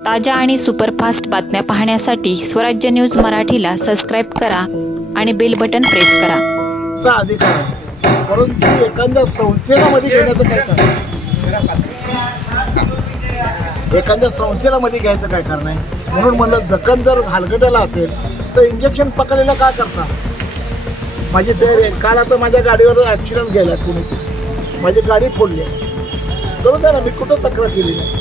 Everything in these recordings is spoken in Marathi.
ताज्या आणि सुपरफास्ट बातम्या पाहण्यासाठी स्वराज्य न्यूज मराठीला सबस्क्राईब करा आणि बेल बटन प्रेस करा. चा अधिकार आहे. परंतु एखाद्या संस्थेला मध्ये घेण्याचं काय कारण एखाद्या संस्थेला मध्ये घ्यायचं काय कारण आहे म्हणून म्हणलं जखम जर हलगटाला असेल तर इंजेक्शन पकडलेलं का करता? माझी तयारी आहे. काल आता माझ्या गाडीवर ॲक्सिडेंट गेला कुणी माझी गाडी फोडली आहे. बरोबर आहे ना मी कुठं तक्रार केली नाही?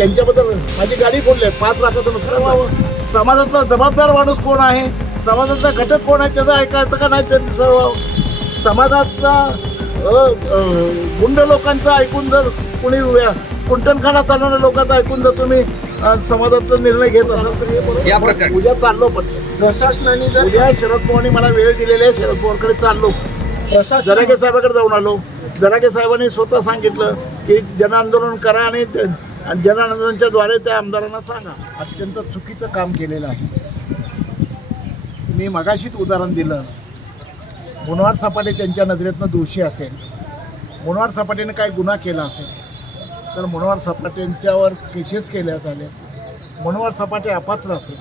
त्यांच्याबद्दल माझी गाडी फोडली आहे पाच लाखाचं नुकसान व्हावं समाजातला जबाबदार माणूस कोण आहे समाजातला घटक कोण आहे त्याचं ऐकायचं का नाही त्यांचं. समाजातला गुंड लोकांचं ऐकून जर कोणी कुंटणखाना चालवणाऱ्या लोकांचं ऐकून जर तुम्ही समाजातला निर्णय घेत असाल तर हे बरोबर. या प्रकारे. उद्या चाललो पण प्रशासनाने जर उद्या शरद पवारांनी मला वेळ दिलेला आहे शरद पवारकडे चाललो जरागे साहेबाकडे जाऊन आलो जरागे साहेबांनी स्वतः सांगितलं की जन आंदोलन करा आणि आणि जनद्वारे त्या आमदारांना सांगा अत्यंत चुकीचं काम केलेलं आहे. मी मगाशीच उदाहरण दिलं. मुनवार सपाटे त्यांच्या नजरेतनं दोषी असेल. मनोहर सपाटेने काही गुन्हा केला असेल तर मनोहर सपाटेंच्यावर केसेस केल्यात आले. मनोहर सपाटे अपात्र असेल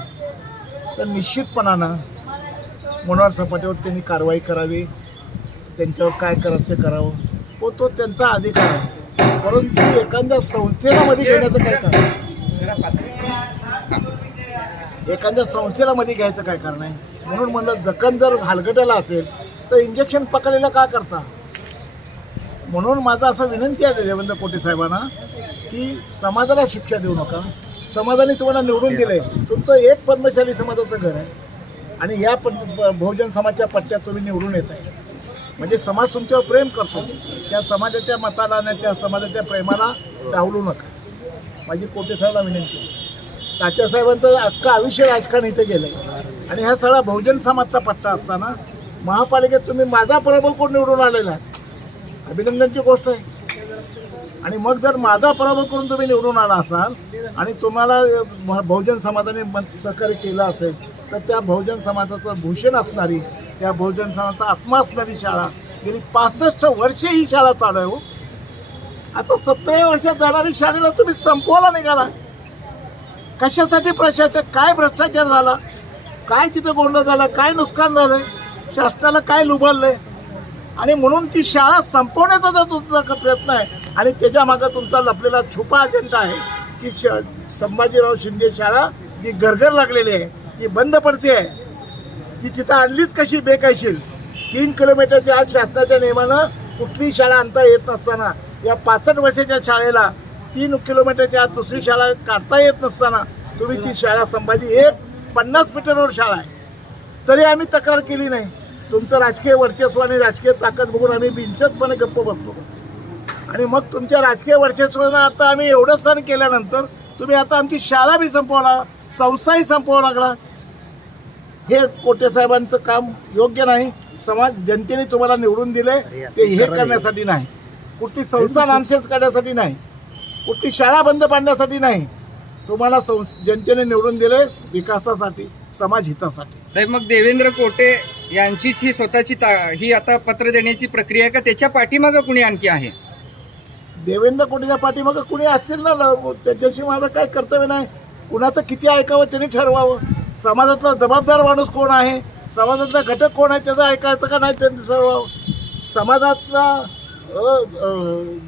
तर निश्चितपणानं मनोहर सपाटेवर त्यांनी कारवाई करावी. त्यांच्यावर काय करायचं ते करावं? हो तो त्यांचा अधिकार आहे. परंतु एखाद्या संस्थेला मध्ये घेण्याचं काय कारण? एखाद्या संस्थेला मध्ये घ्यायचं काय कारण आहे? म्हणून म्हणलं जखम जर हालगट्याला असेल तर इंजेक्शन पकडलेलं का करता? म्हणून माझा असं विनंती आहे देवेंद्र कोटे साहेबांना की समाजाला शिक्षा देऊ नका. समाजाने तुम्हाला निवडून दिले तुमचं एक पद्मशाली समाजाचं घर आहे. आणि या पण बहुजन समाजच्या पट्ट्यात तुम्ही निवडून येत आहे म्हणजे समाज तुमच्यावर प्रेम करतो. त्या समाजाच्या मताला आणि त्या समाजाच्या प्रेमाला डावलू नका. माझी कोटे विनंती आहे. तात्यासाहेबांचं अख्खं आयुष्य राजकारण इथे गेलं आहे आणि हा सगळा बहुजन समाजचा पट्टा असताना महापालिकेत तुम्ही माझा पराभव करून निवडून आलेला आहे? अभिनंदनची गोष्ट आहे. आणि मग जर माझा पराभव करून तुम्ही निवडून आला असाल आणि तुम्हाला बहुजन समाजाने सहकार्य केलं असेल तर त्या बहुजन समाजाचं भूषण असणारी त्या बहुजन समाजाचा आत्मा असणारी शाळा. गेली पासष्ट वर्षे ही शाळा चालू आहे हो. आता सतरा वर्षात जाणारी शाळेला तुम्ही संपवायला निघाला. कशासाठी प्रशासक काय भ्रष्टाचार झाला? काय तिथं गोंधळ झाला? काय नुकसान झालं शासनाला काय लुबाडलंय? आणि म्हणून ती शाळा संपवण्याचा जर तुमचा प्रयत्न आहे आणि त्याच्या मागं तुमचा लपलेला छुपा अजेंडा आहे की श संभाजीराव शिंदे शाळा जी गरगर लागलेली आहे ती बंद पडते आहे. ती तिथं आणलीच कशी बेकायशील? तीन किलोमीटरच्या आज शासनाच्या नियमानं कुठलीही शाळा आणता येत नसताना या पासष्ट वर्षाच्या शाळेला तीन किलोमीटरच्या आत दुसरी शाळा काढता येत नसताना तुम्ही ती शाळा संभाजी. एक पन्नास मीटरवर शाळा आहे. तरी आम्ही तक्रार केली नाही. तुमचं राजकीय वर्चस्व आणि राजकीय ताकद बघून आम्ही बिनचतपणे गप्प बसलो. आणि मग तुमच्या राजकीय वर्चस्वानं आता आम्ही एवढं सण केल्यानंतर तुम्ही आता आमची शाळा बी संपवला संस्थाही संपवावं लागला. हे कोटे साहेबांचं काम योग्य नाही. समाज जनतेने तुम्हाला निवडून दिले ते हे करण्यासाठी नाही. कुठली संस्था नामशेष काढण्यासाठी नाही. कुठली शाळा बंद पाडण्यासाठी नाही. तुम्हाला सं जनतेने निवडून दिले विकासासाठी समाज हितासाठी. साहेब मग देवेंद्र कोटे यांचीच ही स्वतःची ता- ही आता पत्र देण्याची प्रक्रिया आहे का? त्याच्या पाठीमागं कुणी आणखी आहे? देवेंद्र कोटेच्या पाठीमागं कुणी असतील ना? त्याच्याशी माझं काय कर्तव्य नाही. कुणाचं किती ऐकावं त्यांनी ठरवावं. समाजातला जबाबदार माणूस कोण आहे? समाजातला घटक कोण आहे त्याचं ऐकायचं का नाही त्यांनी समाजातला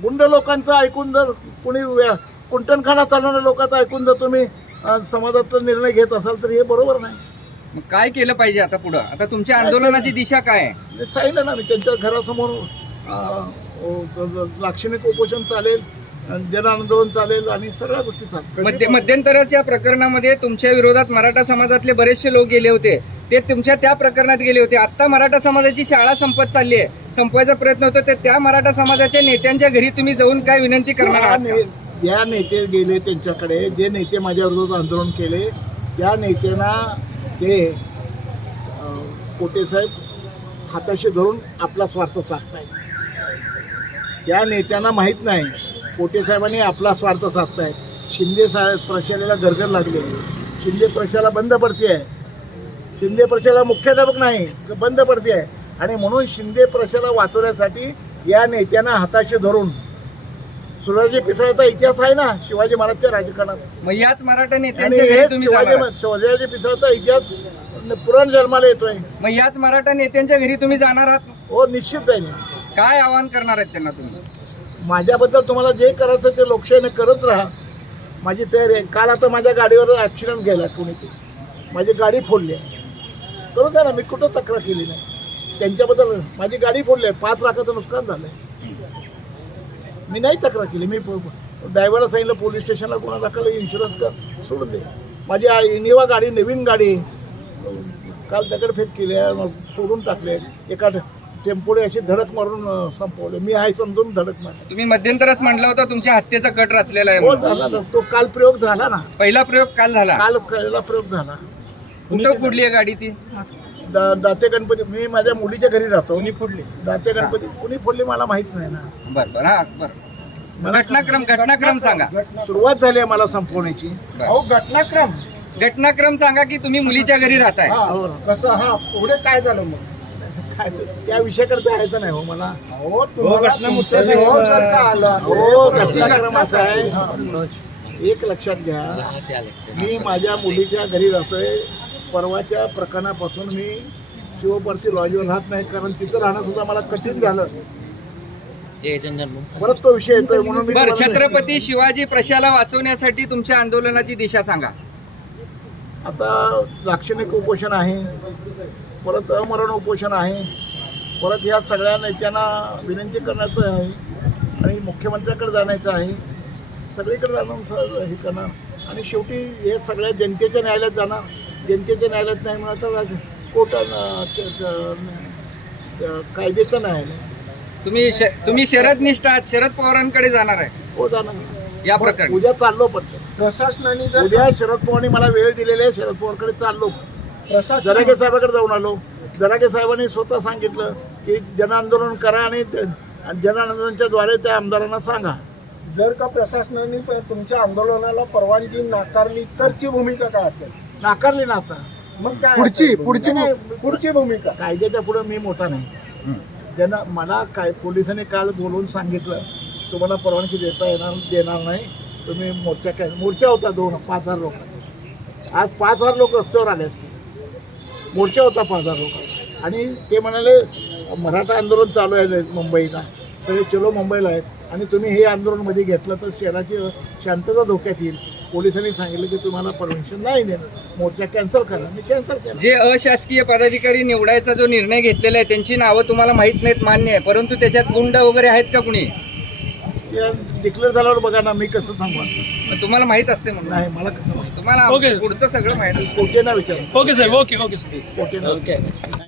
गुंड लोकांचं ऐकून जर कुणी कुंटणखाना चालवणाऱ्या लोकांचं ऐकून जर तुम्ही समाजातला निर्णय घेत असाल तर हे बरोबर नाही. मग काय केलं पाहिजे आता पुढं? आता तुमच्या आंदोलनाची दिशा काय? आहे सांगितलं ना मी त्यांच्या घरासमोर लाक्षणिक उपोषण चालेल. जन आंदोलन चालेल आणि सगळ्या गोष्टी चालेल. मध्य मध्यंतराच्या प्रकरणामध्ये तुमच्या विरोधात मराठा समाजातले बरेचसे लोक गेले होते. ते तुमच्या त्या प्रकरणात गेले होते. आता मराठा समाजाची शाळा संपत चालली आहे. संपवायचा प्रयत्न होतो. तर त्या मराठा समाजाच्या नेत्यांच्या घरी तुम्ही जाऊन काय विनंती करणार आहात या नेते गेले त्यांच्याकडे. जे नेते माझ्या विरोधात आंदोलन केले त्या नेत्यांना ते अं, कोटे साहेब हाताशी धरून आपला स्वार्थ साधतायत. त्या नेत्यांना माहीत नाही. कोटे साहेबांनी आपला स्वार्थ साधतायत. शिंदे साहेब प्रशालेला गरगर लागले. शिंदे प्रशाला बंद पडते आहे. शिंदे प्रशाला मुख्याध्यापक नाही बंद पडते आहे. आणि म्हणून शिंदे प्रशाला वाचवण्यासाठी या नेत्यांना हाताशी धरून सुराजी पिसळाचा इतिहास आहे ना शिवाजी महाराजच्या राजकारणात. मग याच मराठा नेत्यांच्या घरी तुम्ही शिवाजी जाणार. शिवाजी पिसळाचा इतिहास पुराण जन्माला येतोय. मग याच मराठा नेत्यांच्या घरी तुम्ही जाणार आहात? हो निश्चित जाईल काय आवाहन करणार आहेत त्यांना तुम्ही? माझ्याबद्दल तुम्हाला जे करायचं ते लोकशाहीने करत राहा. माझी तयारी आहे. काल आता माझ्या गाडीवर ॲक्सिडेंट गेला कोणी ते माझी गाडी फोडली आहे. करू द्या ना मी कुठं तक्रार केली नाही. त्यांच्याबद्दल माझी गाडी फोडली आहे. पाच लाखाचं नुकसान झालं आहे मी नाही तक्रार केली. मी ड्रायव्हरला सांगितलं पोलीस स्टेशनला गुन्हा दाखल इन्शुरन्स कर सोडून दे. माझी इनिवा गाडी नवीन गाडी काल दगडफेक केली आहे सोडून फोडून टाकले एका टेम्पोने अशी धडक मारून संपवले. मी आहे समजून धडक मारली. तुम्ही मध्यंतरच म्हटलं होतं तुमच्या हत्येचा कट रचलेला आहे हो म्हणून. झाला ना. तो काल प्रयोग झाला ना. पहिला प्रयोग काल झाला. काल पहिला प्रयोग झाला. कुठं फुडली आहे गाडी ती? दा- दाते गणपती मी माझ्या मुलीच्या घरी राहतो. फोडली? दाते गणपती कुणी फोडली मला माहीत नाही ना. बर बर हा बर. घटनाक्रम घटनाक्रम सांगा. सुरुवात झाली आहे मला संपवण्याची. बरं. घटनाक्रम. घटनाक्रम सांगा की तुम्ही मुलीच्या घरी राहताय. हो. कसं हा पुढे काय झालं मग? त्या विषयाकडे जायचं नाही हो मला. हो तुम्हाला सारखं आलं. हो घटनाक्रम असा आहे. एक लक्षात घ्या. मी माझ्या मुलीच्या घरी राहतोय परवाच्या प्रकरणापासून मी शिवपारसी लॉजवर राहत नाही कारण तिथं राहणं सुद्धा मला कठीण झालं. परत तो विषय येतोय म्हणून मी बर छत्रपती शिवाजी प्रशाला वाचवण्यासाठी तुमच्या आंदोलनाची दिशा सांगा. आता लाक्षणिक उपोषण आहे. परत अमरण उपोषण आहे. परत या सगळ्या नेत्यांना विनंती करण्याचं आहे. आणि मुख्यमंत्र्याकडे जाण्याचं आहे. सगळीकडे जाणून स- हे करणार. आणि शेवटी हे सगळ्या जनतेच्या न्यायालयात जाणार. जनतेच्या न्यायालयात नाही म्हणा तर च- कायद्याचं न्यायालय तुम्ही श- तुम्ही शरद निष्ठ आहात शरद पवारांकडे जाणार आहे. हो जाणार. या प्रकरणी. उद्या चाललो पण. प्रशासनाने जर उद्या शरद पवारने मला वेळ दिलेली आहे. शरद पवारकडे चाललो जरागे साहेबाकडे जाऊन आलो. जरागे साहेबांनी स्वतः सांगितलं की जनआंदोलन करा आणि जनआंदोलनाच्या द्वारे त्या आमदारांना सांगा. जर का प्रशासनाने तुमच्या आंदोलनाला परवानगी नाकारली तरची भूमिका काय असेल? नाकारली ना आता. मग काय पुढची-? पुढची- नाही, पुढची भूमिका. कायद्याच्या पुढे मी मोठा नाही. जन मला काय पोलिसांनी काल बोलवून सांगितलं तुम्हाला परवानगी देता येणार देणार नाही. तुम्ही मोर्चा काय मोर्चा होता दोन पाच हजार लोक. आज पाच हजार लोक रस्त्यावर आले असते. मोर्चा होता पाच हजार लोक आणि ते म्हणाले मराठा आंदोलन चालू आहे मुंबईला. सगळे चलो मुंबईला आहेत. आणि तुम्ही हे आंदोलनमध्ये घेतलं तर शहराची शांतता धोक्यात येईल. पोलिसांनी सांगितलं की तुम्हाला परमिशन नाही देणार. मोर्चा कॅन्सल करा. मी कॅन्सल केला. जे अशासकीय पदाधिकारी निवडायचा जो निर्णय घेतलेला आहे त्यांची नावं तुम्हाला माहीत नाहीत मान्य आहे. परंतु त्याच्यात गुंड वगैरे आहेत का कुणी? डिक्लेअर झाल्यावर बघा ना मी कसं सांगू तुम्हाला माहीत असते म्हणून. नाही मला कसं तुम्हाला ओके. पुढचं सगळं माहीत असतं कोटेना विचार ओके साहेब ओके ओके साहेब ओके